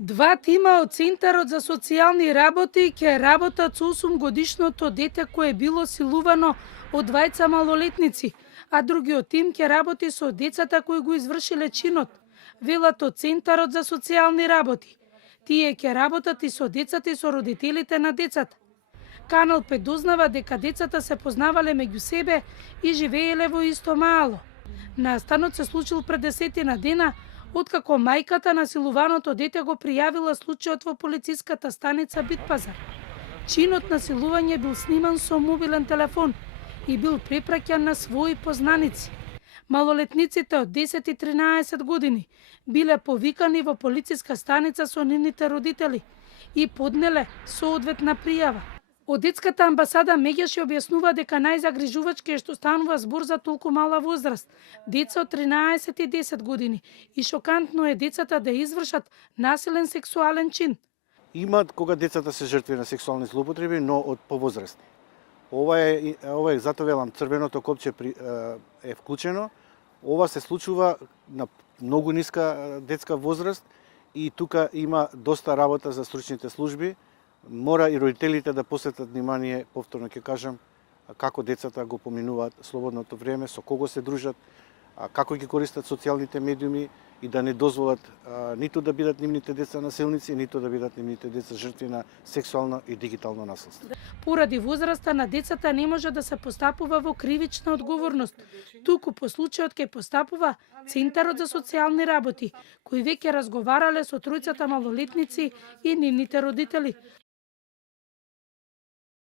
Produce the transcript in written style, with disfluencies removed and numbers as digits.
Два тима од Центарот за социјални работи ќе работат со 8-годишното дете кое било силувано од двајца малолетници, а другиот тим ќе работи со децата кои го извршиле чинот, велат од Центарот за социјални работи. Тие ќе работат и со децата и со родителите на децата. Канал 5 дознава дека децата се познавале меѓу себе и живееле во исто маало. Настанот се случил пред 10 дена, откако мајката на силуваното дете го пријавила случајот во полициската станица Битпазар. Чинот на силување бил сниман со мобилен телефон и бил препраќан на своји познаници. Малолетниците од 10 и 13 години биле повикани во полициска станица со нивните родители и поднеле соодветна пријава. Од детската амбасада меѓаш објаснува дека најзагрижувачки е што станува збор за толку мала возраст, деца од 13 и 10 години, и шокантно е децата да извршат насилен сексуален чин. Има кога децата се жртви на сексуални злоупотреби, но од повозрастни. Ова е затоа велам, црвеното копче е вклучено. Ова се случува на многу ниска детска возраст и тука има доста работа за стручните служби. Мора и родителите да посветат внимание, повторно ќе кажам, како децата го поминуваат слободното време, со кого се дружат, како ги користат социјалните медиуми и да не дозволат ниту да бидат нивните деца насилници, ниту да бидат нивните деца жртви на сексуално и дигитално насилство. Поради возраста на децата не може да се постапува во кривична одговорност. Туку по случајот ќе постапува Центарот за социјални работи, кои веќе разговарале со тројцата малолетници и нивните родители.